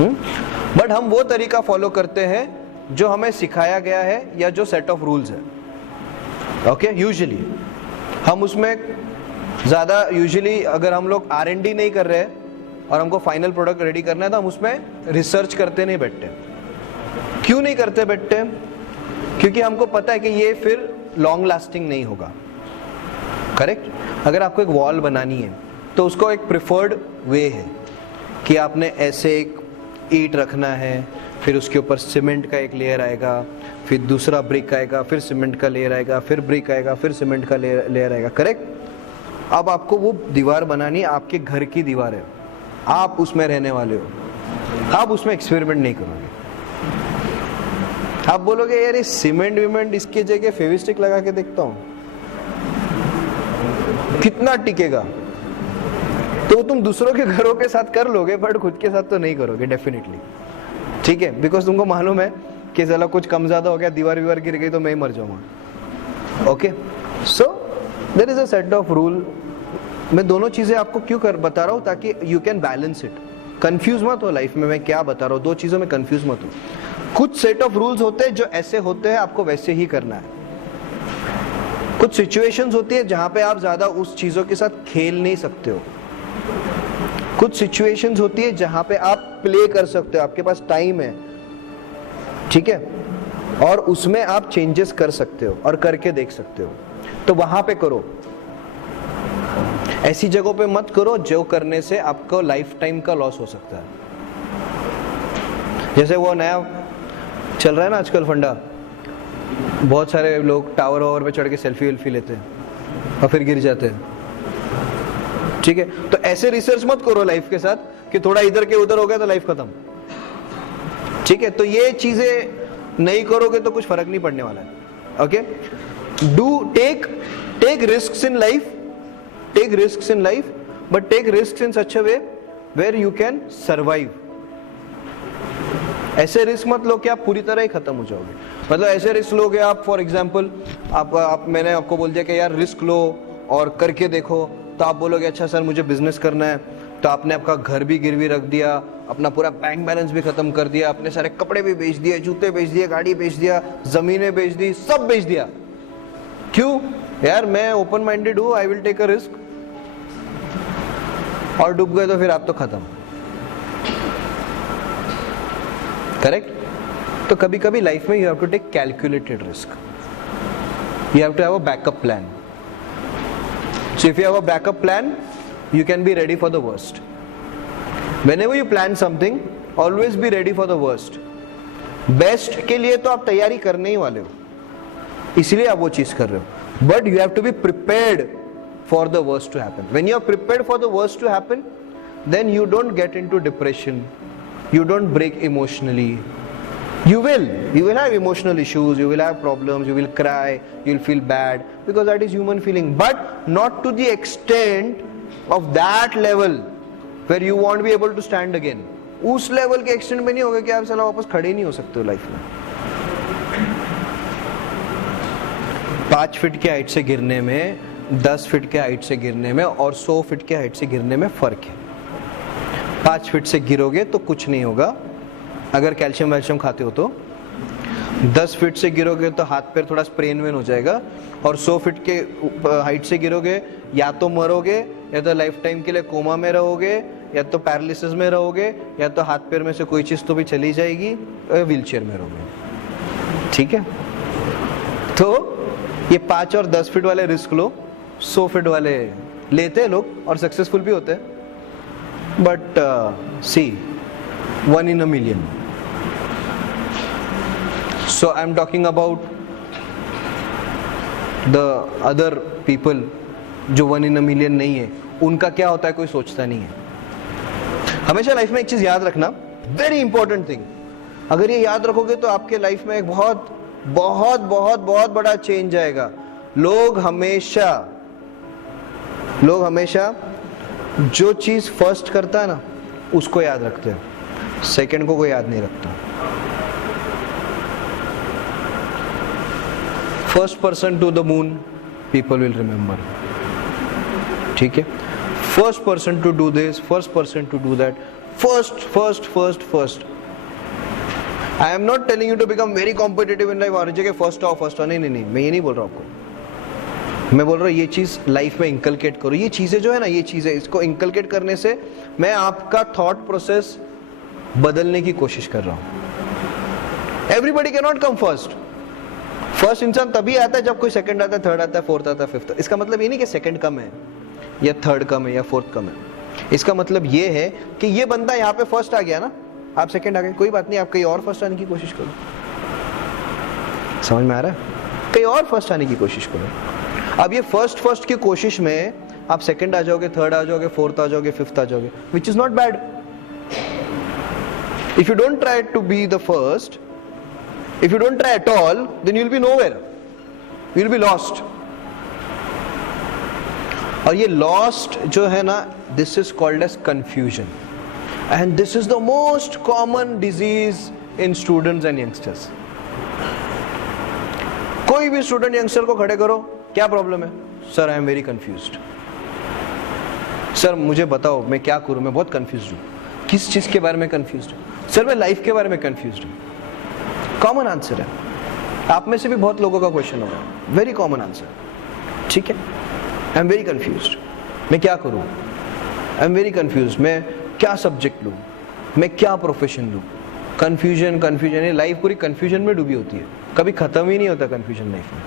But हम वो तरीका फॉलो करते हैं जो हमें सिखाया गया है या जो सेट ऑफ रूल्स है. ओके, यूजुअली हम उसमें ज़्यादा, यूजुअली अगर हम लोग R&D नहीं कर रहे हैं और हमको फाइनल प्रोडक्ट रेडी करना है तो हम उसमें रिसर्च करते नहीं बैठते. क्यों नहीं करते बैठते? क्योंकि हमको पता है कि ये फिर लॉन्ग लास्टिंग नहीं होगा. करेक्ट. अगर आपको एक वॉल बनानी है तो उसको एक प्रिफर्ड वे है कि आपने ऐसे एक ईंट रखना है, फिर उसके ऊपर सीमेंट का एक लेयर आएगा, फिर दूसरा ब्रिक आएगा, फिर सीमेंट का लेयर आएगा, फिर ब्रिक आएगा, फिर सीमेंट का लेयर आएगा. करेक्ट. अब आपको वो दीवार बनानी है, आपके घर की दीवार है, आप उसमें रहने वाले हो, आप उसमें एक्सपेरिमेंट नहीं करोगे. आप बोलोगे यार ये सीमेंट विमेंट, इसके जगह फेविस्टिक लगा के देखता हूं कितना टिकेगा. तो तुम दूसरों के घरों के साथ कर लोगे बट खुद के साथ तो नहीं करोगे डेफिनेटली. ठीक है, बिकॉज तुमको मालूम है कि चलो कुछ कम ज्यादा हो गया, दीवार वीवार गिर गई तो मैं ही मर जाऊंगा. Okay, so there is a set of rule. मैं दोनों चीजें आपको क्यों बता रहा हूं, ताकि you can balance it. Confuse मत हो लाइफ में मैं क्या बता रहा हूं, दो चीजों में कंफ्यूज मत हो. कुछ सेट ऑफ रूल्स होते हैं जो ऐसे होते हैं, आपको वैसे ही करना है. कुछ सिचुएशंस होती है जहां पे आप ज्यादा उस चीजों के साथ खेल नहीं सकते हो. कुछ सिचुएशंस होती है जहां पे आप प्ले कर सकते हो, आपके पास टाइम है. ठीक है, और उसमें आप चेंजेस कर सकते हो और करके देख सकते हो, तो वहां पे करो. ऐसी जगहों पे मत करो जो करने से आपको लाइफ टाइम का लॉस हो सकता है. जैसे वो नया चल रहा है ना आजकल फंडा, बहुत सारे लोग टावर वावर पे चढ़ के सेल्फी वेल्फी लेते हैं और फिर गिर जाते हैं. ठीक है, तो ऐसे रिसर्च मत करो लाइफ के साथ कि थोड़ा इधर के उधर हो गया तो लाइफ खत्म. ठीक है, तो ये चीजें नहीं करोगे तो कुछ फर्क नहीं पड़ने वाला है. Okay, do take risks in life, take risks in life, but take risks in such a way where you can survive. ऐसे रिस्क मत लो कि आप पूरी तरह ही खत्म हो जाओगे. मतलब ऐसे रिस्क लोगे आप, फॉर एग्जाम्पल मैंने आपको बोल दिया कि यार रिस्क लो और करके देखो, तो आप बोलोगे अच्छा सर मुझे बिजनेस करना है, तो आपने आपका घर भी गिरवी रख दिया, अपना पूरा बैंक बैलेंस भी खत्म कर दिया, अपने सारे कपड़े भी बेच दिए, जूते बेच दिए, गाड़ी बेच दिया, जमीनें बेच दी, सब बेच दिया. क्यों? यार मैं ओपन माइंडेड हूं, I will take a risk. और डूब गए तो फिर आप तो खत्म. करेक्ट. तो कभी कभी लाइफ में you have to take calculated risk. You have to have a backup plan. So if you have a backup plan, you can be ready for the worst. Whenever you plan something, always be ready for the worst. Best के लिए तो आप तैयारी करने ही वाले हो, इसलिए आप वो चीज कर रहे हो. But you have to be prepared for the worst to happen. When you are prepared for the worst to happen, then you don't get into depression. You don't break emotionally. You will have emotional issues, you will have problems, you will cry, you will feel bad, because that is human feeling, but not to the extent of that level where you won't be able to stand again. उस level के extent में नहीं होगा कि आप साला वापस खड़े नहीं हो सकते हो लाइफ में. 5 फीट के हाइट से गिरने में, 10 फीट के हाइट से गिरने में और 100 फीट के हाइट से गिरने में फर्क है. 5 फीट से गिरोगे तो कुछ नहीं होगा अगर कैल्शियम वैल्शियम खाते हो तो. 10 फीट से गिरोगे तो हाथ पैर थोड़ा स्प्रेन वेन हो जाएगा, और 100 फीट के हाइट से गिरोगे या तो मरोगे, या तो लाइफ टाइम के लिए कोमा में रहोगे, या तो पैरालिसिस में रहोगे, या तो हाथ पैर में से कोई चीज तो भी चली जाएगी, व्हील चेयर में रहोगे. ठीक है, तो ये 5 और 10 फीट वाले रिस्क लो. 100 फीट वाले लेते हैं लोग और सक्सेसफुल भी होते हैं, but C 1 in a million. So I'm talking about the other people जो 1 in a million नहीं है. उनका क्या होता है कोई सोचता नहीं है. हमेशा लाइफ में एक चीज याद रखना, वेरी इंपॉर्टेंट थिंग. अगर ये याद रखोगे तो आपके लाइफ में एक बहुत बहुत बहुत बहुत बड़ा चेंज आएगा. लोग हमेशा जो चीज फर्स्ट करता है ना उसको याद रखते हैं, सेकंड को कोई याद नहीं रखता. First person to the moon people will remember. ठीक है, first person to do this, first person to do that, first. I am not telling you to become very competitive in life और जगह first आओ। नहीं, मैं ये नहीं बोल रहा हूँ आपको। मैं बोल रहा हूँ ये चीज लाइफ में इंकलकेट करो। ये चीजें जो है ना, ये चीजें इसको इंकलकेट करने से मैं आपका थॉट प्रोसेस बदलने की कोशिश कर रहा हूं। Everybody can not come first इंसान तभी आता है जब कोई सेकंड आता है, थर्ड आता है, फोर्थ आता है, फिफ्थ। इसका मतलब ये नहीं कि सेकंड कम है या थर्ड कम है या फोर्थ कम है। इसका मतलब ये है कि ये बंदा यहाँ पे फर्स्ट आ गया ना, आप सेकंड आ गए, कोई बात नहीं, आप कहीं और फर्स्ट आने की कोशिश करो। समझ में आ रहा है? कहीं और फर्स्ट आने की कोशिश करो। अब ये फर्स्ट की कोशिश में आप सेकंड आ जाओगे, थर्ड आ जाओगे, फोर्थ आ जाओगे, फिफ्थ आ जाओगे, which is not bad. If you don't try to be the first, if you don't try at all, then you'll be nowhere. You'll be lost. और ये lost जो है ना, this is called as confusion. And this is the most common disease in students and youngsters. कोई भी student youngster को खड़े करो, क्या प्रॉब्लम है? Sir I am very confused. Sir मुझे बताओ मैं क्या करूं, मैं बहुत कंफ्यूज्ड हूं। किस चीज के बारे में कंफ्यूज्ड हूं? सर मैं लाइफ के बारे में कंफ्यूज्ड हूं। कॉमन आंसर है, आप में से भी बहुत लोगों का क्वेश्चन होगा, वेरी कॉमन आंसर। ठीक है, आई एम वेरी कंफ्यूज्ड, मैं क्या करूं? आई एम वेरी कंफ्यूज्ड, मैं क्या सब्जेक्ट लूं, मैं क्या प्रोफेशन लूं? कंफ्यूजन, ये लाइफ पूरी कंफ्यूजन में डूबी होती है, कभी खत्म ही नहीं होता कंफ्यूजन लाइफ में।